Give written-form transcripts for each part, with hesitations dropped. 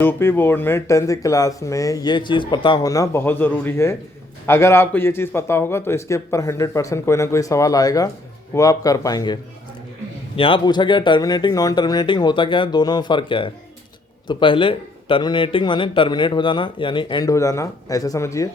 UP board में 10th class में ये चीज़ पता होना बहुत ज़रूरी है। अगर आपको ये चीज़ पता होगा तो इसके ऊपर 100% कोई ना कोई सवाल आएगा, वो आप कर पाएंगे। यहाँ पूछा गया टर्मिनेटिंग नॉन टर्मिनेटिंग होता क्या है, दोनों में फ़र्क क्या है। तो पहले टर्मिनेटिंग माने टर्मिनेट हो जाना यानी एंड हो जाना, ऐसे समझिए।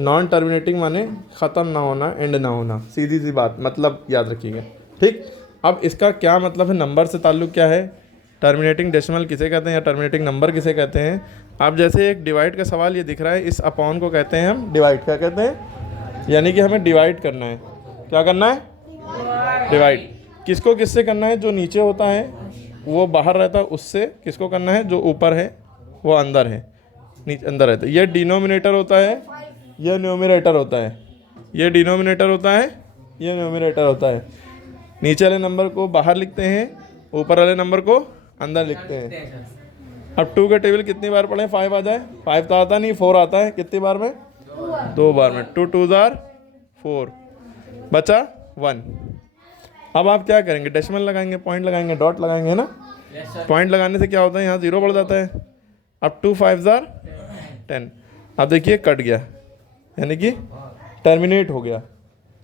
नॉन टर्मिनेटिंग माने ख़त्म ना होना, एंड ना होना, सीधी सी बात, मतलब याद रखिएगा। ठीक, अब इसका क्या मतलब है, नंबर से ताल्लुक़ क्या है, टर्मिनेटिंग डेसिमल किसे कहते हैं या टर्मिनेटिंग नंबर किसे कहते हैं। आप जैसे एक डिवाइड का सवाल ये दिख रहा है, इस अपॉन को कहते हैं हम डिवाइड। क्या कहते हैं, यानी कि हमें डिवाइड करना है। क्या करना है, डिवाइड। किसको किससे करना है, जो नीचे होता है वो बाहर रहता है उससे, किसको करना है, जो ऊपर है वो अंदर है, नीचे अंदर रहता है। ये डिनोमिनेटर होता है, यह न्यूमरेटर होता है। ये डिनोमिनेटर होता है, यह न्यूमरेटर होता है। नीचे वाले नंबर को बाहर लिखते हैं, ऊपर वाले नंबर को अंदर लिखते हैं। अब 2 का टेबल कितनी बार पढ़ें, 5 आ जाए। 5 तो आता नहीं, 4 आता है। कितनी बार में, 2 बार में। 2 2 4, बचा 1। अब आप क्या करेंगे, डेसिमल लगाएंगे, पॉइंट लगाएंगे, डॉट लगाएंगे, है ना। पॉइंट लगाने से क्या होता है, यहाँ 0 बढ़ जाता है। अब 2 5 10। अब देखिए कट गया, यानी कि टर्मिनेट हो गया।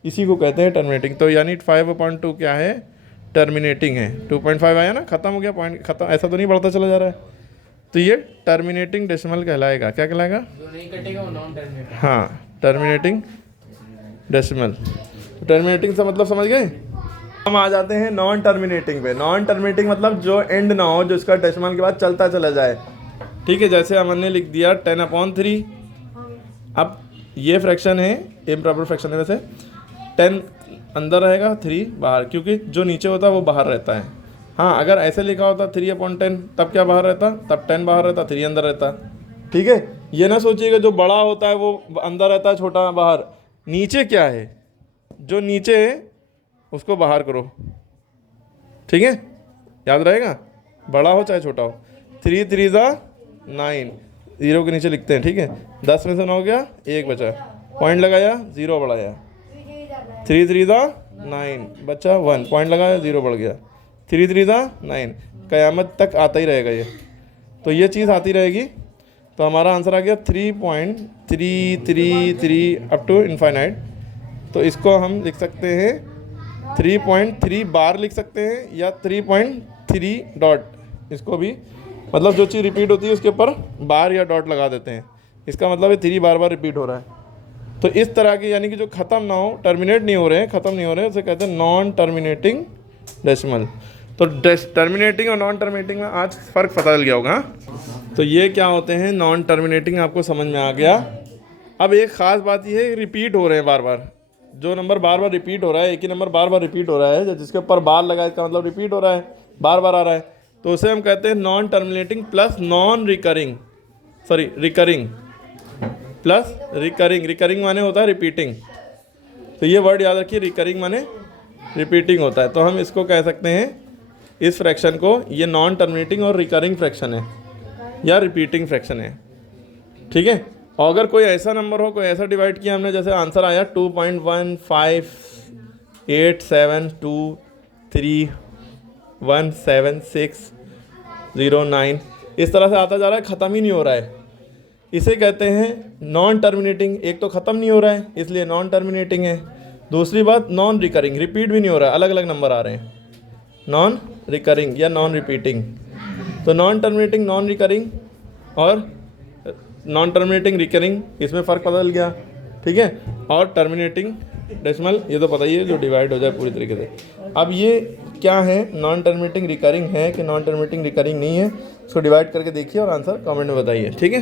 इसी को कहते हैं टर्मिनेटिंग। तो यानी 5/2 क्या है, टर्मिनेटिंग है। 2.5 आया ना, ख़त्म हो गया, पॉइंट ख़त्म, ऐसा तो नहीं बढ़ता चला जा रहा है। तो ये टर्मिनेटिंग डेसिमल कहलाएगा। क्या कहलाएगा, जो नहीं कटेगा वो नॉन टर्मिनेटिंग। हाँ, टर्मिनेटिंग डेसिमल। टर्मिनेटिंग से मतलब समझ गए। हम आ जाते हैं नॉन टर्मिनेटिंग पे। नॉन टर्मिनेटिंग मतलब जो एंड ना हो, जो इसका डेसिमल के बाद चलता चला जाए। ठीक है, जैसे हमने लिख दिया 10/3। अब ये फ्रैक्शन है, इम्प्रॉपर फ्रैक्शन है। वैसे 10 अंदर रहेगा, 3 बाहर, क्योंकि जो नीचे होता है वो बाहर रहता है। हाँ, अगर ऐसे लिखा होता 3/10 तब क्या बाहर रहता, तब 10 बाहर रहता, 3 अंदर रहता। ठीक है, ये ना सोचिएगा जो बड़ा होता है वो अंदर रहता है, छोटा बाहर। नीचे क्या है, जो नीचे है उसको बाहर करो। ठीक है, याद रहेगा, बड़ा हो चाहे छोटा हो। 3 3 9, 0 के नीचे लिखते हैं। ठीक है, 10 में से 9 हो गया, 1 बचा, पॉइंट लगाया, 0 बढ़ाया। 3 3 9, बचा 1, पॉइंट लगाया, 0 बढ़ गया। 3 3 9, क़यामत तक आता ही रहेगा ये। तो ये चीज़ आती रहेगी। तो हमारा आंसर आ गया 3.333 अप टू इनफाइनाइट। तो इसको हम लिख सकते हैं 3.3 बार लिख सकते हैं, या 3.3 डॉट। इसको भी मतलब जो चीज़ रिपीट होती है उसके ऊपर बार या डॉट लगा देते हैं। इसका मतलब है 3 बार रिपीट हो रहा है। तो इस तरह के, यानी कि जो ख़त्म ना हो, टर्मिनेट नहीं हो रहे हैं, ख़त्म नहीं हो रहे हैं, उसे कहते हैं नॉन टर्मिनेटिंग डेसिमल। तो टर्मिनेटिंग और नॉन टर्मिनेटिंग में आज फ़र्क पता चल गया होगा। तो ये क्या होते हैं, नॉन टर्मिनेटिंग, आपको समझ में आ गया। अब एक ख़ास बात यह है, रिपीट हो रहे हैं बार बार। जो नंबर बार बार रिपीट हो रहा है, एक ही नंबर बार बार रिपीट हो रहा है, जिसके ऊपर बार लगा, इसका मतलब रिपीट हो रहा है, बार बार आ रहा है। तो उसे हम कहते हैं non terminating plus non recurring, sorry recurring plus recurring. Recurring माने होता है रिपीटिंग। तो ये वर्ड याद रखिए, रिकरिंग माने रिपीटिंग होता है। तो हम इसको कह सकते हैं, इस फ्रैक्शन को, ये नॉन टर्मिनेटिंग और रिकरिंग फ्रैक्शन है या रिपीटिंग फ्रैक्शन है। ठीक है, और अगर कोई ऐसा नंबर हो, कोई ऐसा डिवाइड किया हमने, जैसे आंसर आया 2.158723176009, इस तरह से आता जा रहा है, ख़त्म ही नहीं हो रहा है, इसे कहते हैं नॉन टर्मिनेटिंग। एक तो ख़त्म नहीं हो रहा है इसलिए नॉन टर्मिनेटिंग है। दूसरी बात नॉन रिकरिंग, रिपीट भी नहीं हो रहा है, अलग अलग नंबर आ रहे हैं, नॉन रिकरिंग या नॉन रिपीटिंग। तो नॉन टर्मिनेटिंग, नॉन रिकरिंग और नॉन टर्मिनेटिंग, रिकरिंग, इसमें फ़र्क पता चल गया। ठीक है, और टर्मिनेटिंग डेसिमल ये तो पता ही है, जो डिवाइड हो जाए पूरी तरीके से। अब ये क्या है, नॉन टर्मिनेटिंग रिकरिंग है कि नॉन टर्मिनेटिंग रिकरिंग नहीं है, इसको डिवाइड करके देखिए और आंसर कमेंट में बताइए। ठीक है।